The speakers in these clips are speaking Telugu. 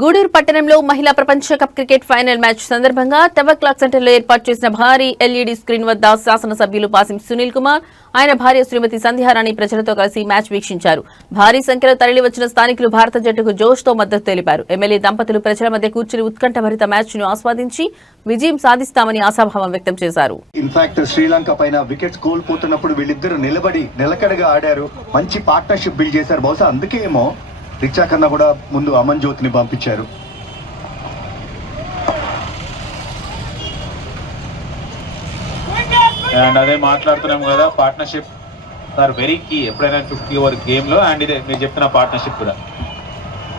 గూడూరు పట్టణంలో మహిళా ప్రపంచ కప్ క్రికెట్ ఫైనల్ మ్యాచ్ సందర్భంగా టవర్ క్లాక్ సెంటర్లో ఏర్పాటు చేసిన భారీ ఎల్ఈడీ స్క్రీన్ వద్ద శాసనసభ్యులు పాసిం సునీల్ కుమార్ ఆయన భార్య శ్రీమతి సంధ్యారాణి ప్రజలతో కలిసి మ్యాచ్ వీక్షించారు. భారీ సంఖ్యలో తరలివచ్చిన స్థానికులు భారత జట్టుకు జోష్తో మద్దతు తెలిపారు. ఎమ్మెల్యే దంపతులు ప్రజల మధ్య కూర్చుని ఉత్కంఠభరిత మ్యాచ్ను ఆస్వాదించి విజయం సాధిస్తామని ఆశాభావం వ్యక్తం చేశారు. ఇన్ఫాక్ట్ శ్రీలంక పైన వికెట్స్ కోల్పోతున్నప్పుడు వీళ్ళిద్దరు నిలబడి నిలకడగా ఆడారు. మంచి పార్ట్నర్షిప్ బిల్డ్ చేశారు. బహుశా అందుకేమో రిచా కన్నా కూడా ముందు అమన్ జ్యోతిని పంపించారు. అండ్ అదే మాట్లాడుతున్నాం కదా పార్ట్నర్షిప్ ఆర్ వెరీ కీ ఎప్పుడైనా ఫిఫ్టీ ఓవర్ గేమ్లో అండ్ ఇదే మీరు చెప్తున్న పార్ట్నర్షిప్ కూడా.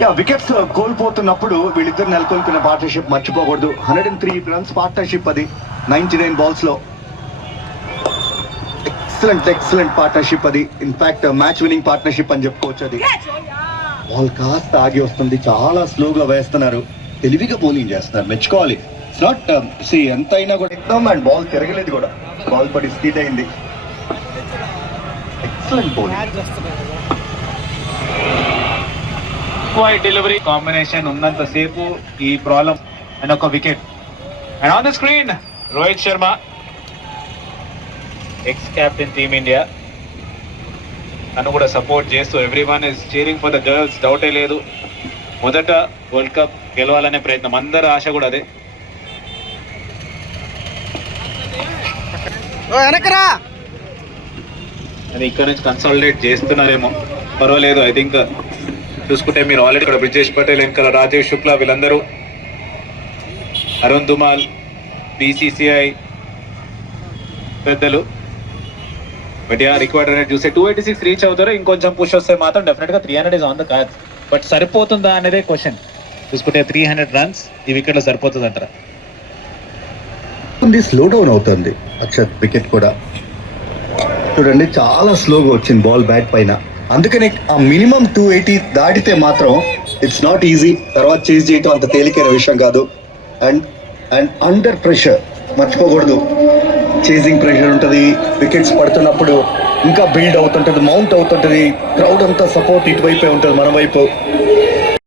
యా వికెట్స్ కోల్పోతున్నప్పుడు వీళ్ళిద్దరు నెలకొల్పిన పార్ట్నర్షిప్ మర్చిపోకూడదు. Hundred and three runs partnership అది. నైన్టీ నైన్ బాల్స్లో. ఎక్సలెంట్ ఎక్సలెంట్ పార్ట్నర్షిప్ అది. In fact match winning partnership అని చెప్పుకోవచ్చు అది. బాల్ కాస్త ఆగి వస్తుంది. చాలా స్లోగా వేస్తున్నారు. తెలివిగా బౌలింగ్ చేస్తున్నారు. మెచ్చుకోవాలి. ఇట్స్ నాట్ సి ఎంత అయినా కూడా ఎక్దమ్ అండ్ బాల్ తిరగలేదు కూడా. బాల్ పడి స్పీడ్ అయింది. Excellent bowling quite delivery combination ఉన్నంత సేపు ఈ ప్రాబ్లం అండ్ ఒక wicket and on the screen Rohit Sharma ex captain team India తను కూడా సపోర్ట్ చేస్తూ every one is cheering for the girls డౌటే లేదు. మొదట వరల్డ్ కప్ గెలవాలనే ప్రయత్నం. అందరి ఆశ కూడా అదే. అది ఇక్కడ నుంచి కన్సాలిడేట్ చేస్తున్నారేమో. పర్వాలేదు ఐ థింక్ చూసుకుంటే మీరు ఆల్రెడీ ఇక్కడ బ్రిజేష్ పటేల్ వెనకాల రాజీవ్ శుక్లా వీళ్ళందరూ. అరుణ్ దుమాల్ బీసీసీఐ పెద్దలు. బట్ యా రిక్వైర్డ్ అనేది చూస్తే టూ ఎయిటీ సిక్స్ రీచ్ అవుతారో. ఇంకొంచెం పుష్ వస్తే మాత్రం డెఫినెట్గా three hundred is on the card but సరిపోతుందా అనేదే క్వశ్చన్ చూసుకుంటే త్రీ హండ్రెడ్ రన్స్ ఈ వికెట్లో సరిపోతుంది అంటారా ఉంది స్లో డౌన్ అవుతుంది. అక్షత్ వికెట్ కూడా. చూడండి చాలా స్లోగా వచ్చింది బాల్ బ్యాట్ పైన. అందుకని ఆ మినిమం టూ ఎయిటీ దాటితే మాత్రం ఇట్స్ నాట్ ఈజీ తర్వాత చేజ్ చేయటం అంత తేలికైన విషయం కాదు. అండ్ అండ్ అండర్ ప్రెషర్ మర్చిపోకూడదు. చేజింగ్ ప్రెషర్ ఉంటుంది వికెట్స్ పడుతున్నప్పుడు ఇంకా బిల్డ్ అవుతుంటుంది మౌంట్ అవుతుంటుంది క్రౌడ్ అంతా సపోర్ట్ ఇటువైపే ఉంటుంది మన వైపు.